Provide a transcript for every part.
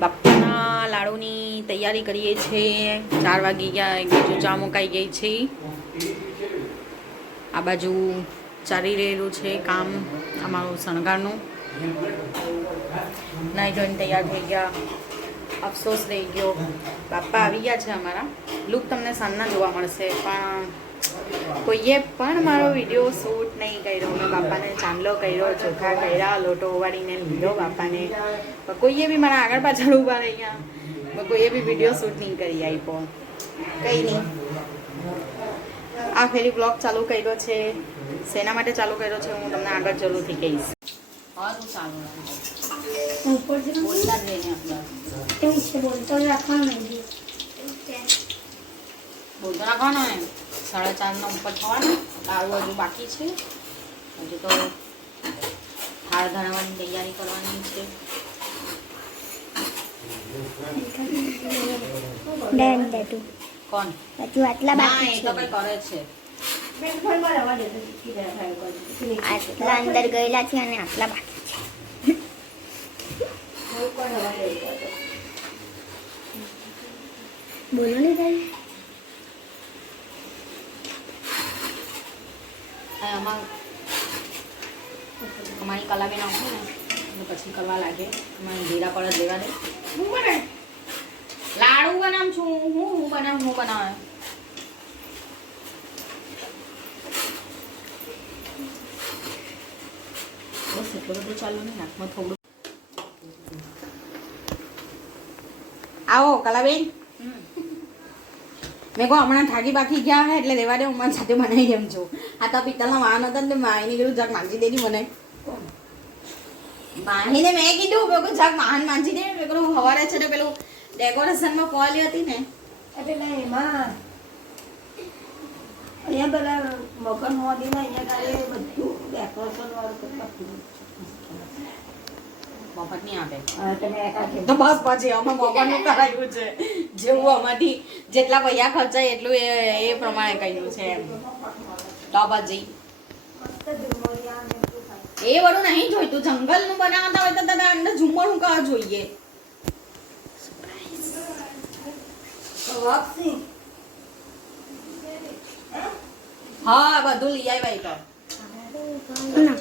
બાપાના લાડુની તૈયારી કરીએ છીએ. 4 વાગી ગયા. એક બાજુ ચા મુકાઈ ગઈ છે. આ બાજુ ચાલી રહેલું છે કામ અમારું શણગારનું. નાઈ ધોઈને તૈયાર થઈ ગયા. અફસોસ રહી ગયો. બાપા આવી ગયા છે અમારા. લુક તમને સાંજના જોવા મળશે, પણ કોઈએ પણ મારો વિડીયો શૂટ નહીં કર્યો. મેં બાપાને ચાંદલો કર્યો, ચોખા કર્યા, લોટો ઓવાળીને લીધો બાપાને. પણ કોઈએ બી મારા આગળ પાછળ ઊભા રહ્યા. કોઈએ બી વિડીયો શૂટ નહીં કરી આપ્યો. કંઈ નહીં. આ ફેરી બ્લોગ ચાલુ કર્યો છે. શેના માટે ચાલુ કર્યો છે હું તમને આગળ જરૂરથી કહીશ. સારું ચાલુ બોલતા જ રહીને આપણે બોલતો રાખવાનો ને 4:30 ઉપર થવાનો. લાડુ હજુ બાકી છે. હજુ તો થાળ ધરાવવાની તૈયારી કરવાની છે. કોણ આટલા બાકી તો કઈ કરે છે. આટલા અંદર ગયેલા છે અને આટલા બાકી બોલો ને ભાઈ. અમારી કલાબી નાખું ને પછી કરવા લાગે. જીરા પર જ લેવા દે. હું બનાવ લાડુ બનાવું છું. હું બનાવે બસ એટલું બધું ચાલુ નહીં. હાથમાં થોડું આવો કલાબેન. મેં કહો હમણાં થાકી બાકી ગયા હે એટલે દેવા દે. હું મારી સાથે બનાવી એમ છું. આ તો પિત્તળના વાહન હતા ને માહીને કીધું જગ માંજી દેની મને. માહીને મેં કીધું પેલું જગ વાહન માંજી દે. મેં પેલું સવારે છે ને પેલું ડેકોરેશનમાં કોલી હતી ને એટલે એમાં અહીંયા પેલા મકર મોદીમાં અહીંયા કાલે બધું ડેકોરેશન વાળું મફત નહીં આપે તો બસ પછી અમે મફતનું કરાવ્યું છે. જેવું અમારી જેટલા પૈસા ખર્ચાય એટલું એ પ્રમાણે કહ્યું છે એમ. તો પછી એ બધું નહીં જોઈતું. જંગલનું બનાવતા હોય તો તમે અંદર ઝુમ્મરનું કા જોઈએ. હા બધું લઈ આવ્યા તો મને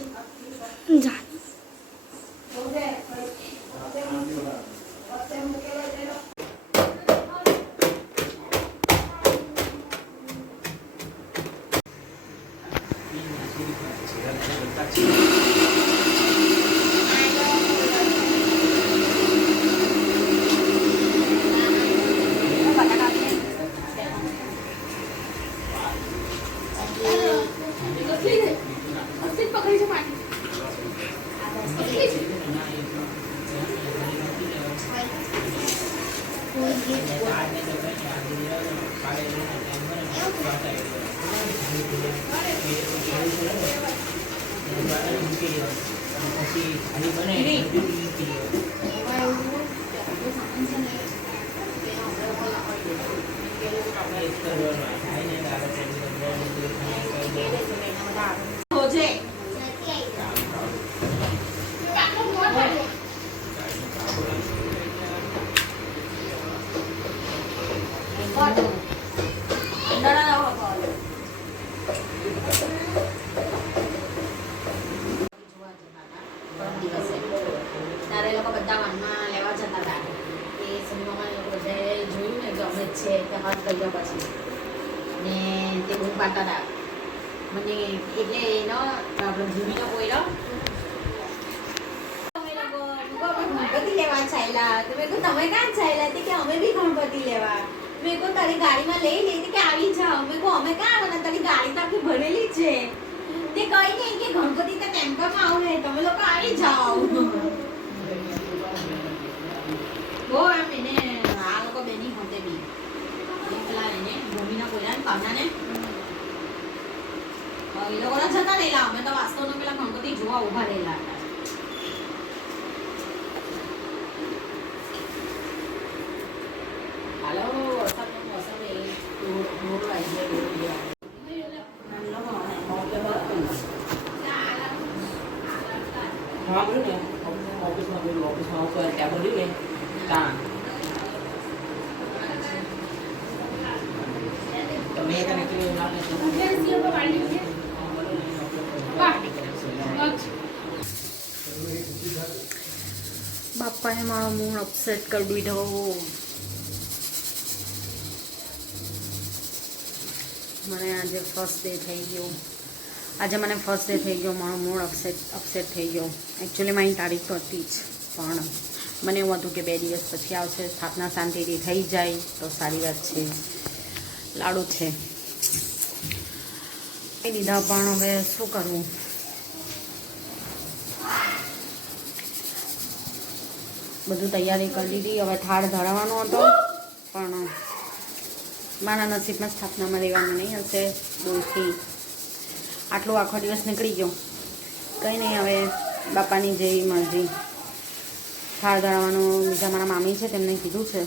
એટલે એનો આપણે ભૂમિનો કોયરો ગણપતિ લેવા ચાલ્યા. તો મેં કહું તમે ક્યાં ચાલ્યા? કે અમે બી ગણપતિ લેવા. મેં કહું તારી ગાડીમાં લઈ લેતી કે આવી જાઓ. મેં કહું અમે ક્યાં આવવાના? તારી ગાડી તો આખી ભરેલી છે. તે કઈ નહીં કે ગણપતિ તો ટેમ્પરમાં આવે તમે લોકો આવી જાઓ. બહુ એમ એને આ લોકો બેની હોતે બી પેલા એને ભૂમિના કોયરા કામનાને એ લોકો જતા રહેલા. અમે તો વાસ્તવનો પેલા ગણપતિ જોવા ઉભા રહેલા હતા. હાલો વરસાદનો મોસમ એ રોડ આવી જાય. હા બોલું ને ઓફિસમાં આવતો ત્યાં બોલ્યું ને બાપાએ મારો મૂડ અપસેટ કરી દીધો. મને આજે ફર્સ્ટ ડે થઈ ગયો. મને ફર્સ્ટ ડે થઈ ગયો. મારો મૂડ અપસેટ થઈ ગયો. એકચ્યુઅલી મારી તારીખ તો હતી જ, પણ મને એવું હતું કે 2 દિવસ પછી આવશે, સ્થાપના શાંતિથી થઈ જાય તો સારી વાત છે. લાડુ છે એ દીધા, પણ હવે શું કરવું. બધું તૈયારી કરી દીધી. હવે થાળ ધરાવવાનો હતો, પણ મારા નસીબમાં સ્થાપનામાં રહેવાનું નહીં હશે. દૂરથી આટલો આખો દિવસ નીકળી ગયો. કંઈ નહીં, હવે બાપાની જેવી મરજી. થાળ ધરાવવાનું બીજા મારા મામી છે, તેમને કીધું છે.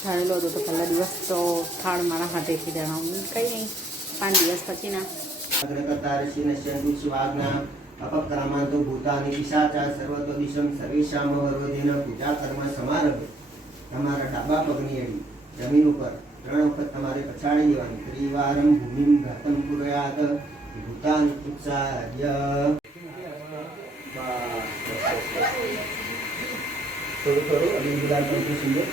ધરેલો હતો તો પહેલા દિવસ તો થાળ મારા હાથેથી ધરાવવાનું. કંઈ નહીં, 5 દિવસ પછીના. अपक्रामांतो भूतानि पिशाचा सर्वतो दिशम सर्वेशाम वरोधेन पूजा कर्म समारंभे. તમારા ડાબા પગની અડી જમીન ઉપર 3 વખત તમારે પછાડી દેવાની. ત્રિવારમ ભૂમિમ ઘાતમ પુરયાત ભૂતાન ઉત્સાહ્ય. થોડું અભી ગુલાબ કરતું સુંદર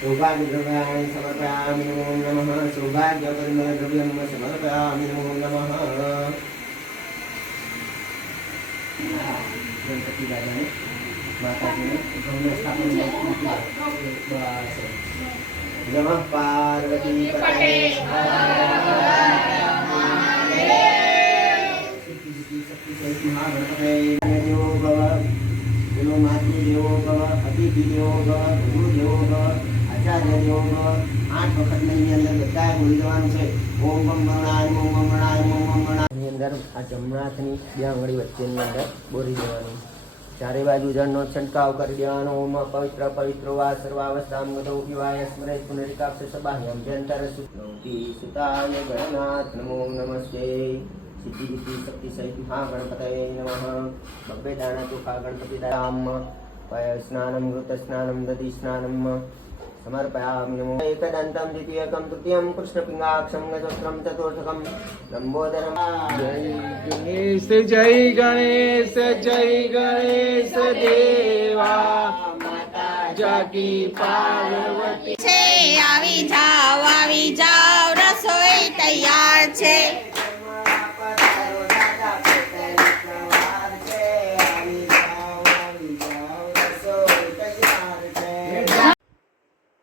सौभाग्य द्रव्याणि समर्पयामि नमो नमः. सौभाग्य परिमल द्रव्यं समर्पयामि नमो नमः. गणपति दादाने माताजीने घरने स्थापन बस. नमः पार्वती पतये महागणपतये देवो भव. देवो मातृ देवो भव. अतिथि देवो भव. गुरु देवो भव. આચાર્ય દેવો ભવ. 8 વખતની અંદર બધાએ બોલી જવાનું છે. ઓમ ગમ ગણાય ઓમ ગમ ગણાય ઓમ ગમ ગણાય. ની અંદર આ જમણાથની 2 આંગળી વચ્ચેની અંદર બોલી દેવાનું. ચારે બાજુ જળનો છંટકાવ કરી દેવાનો. ઓમ પવિત્ર પવિત્રો વા સર્વાવસ્થામ ગતો પીવાય સ્મરે પુનરિકાક્ષ સબાહ્યમ જંતર સુતિ સુતાય ગણનાથ નમો નમસ્તે. સિદ્ધિ વિદ્ધિ શક્તિ સહિત મહાગણપતये નમઃ. બબ્બે દાણા ચોખા ગણપતિ દામ સ્નાનમ ઘૃત સ્નાનમ દધિ સ્નાનમ समर्पयामि नमो. एकदन्तं द्वितीयकं तृतीयं कृष्णपिङ्गाक्षं गजवस्त्रं चतुर्थकं लम्बोदरं. जय गणेश देवा जाकी पार्वती છે. આવી જાવ રસોઈ તૈયાર છે.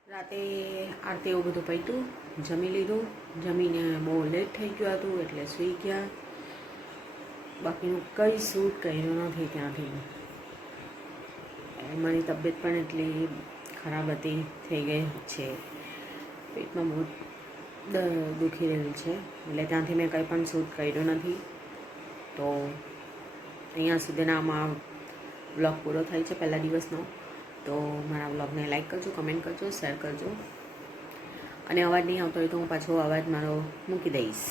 રાતે આરતી એવું બધું પત્યું, જમી લીધું. જમીને બહુ લેટ થઈ ગયું હતું એટલે સૂઈ ગયા. બાકીનું કંઈ શૂટ કર્યું નથી ત્યાંથી. મારી તબિયત પણ એટલી ખરાબ હતી, થઈ ગઈ છે. પેટમાં બહુ દુખી રહેલું છે, એટલે ત્યાંથી મેં કંઈ પણ શૂટ કર્યું નથી. તો અહીંયા સુધીના આમાં વ્લોગ પૂરો થાય છે પહેલા દિવસનો. તો મારા વ્લોગને લાઈક કરજો, કમેન્ટ કરજો, શેર કરજો. અને અવાજ નહીં આવતો હોય તો હું પાછો અવાજ મારો મૂકી દઈશ.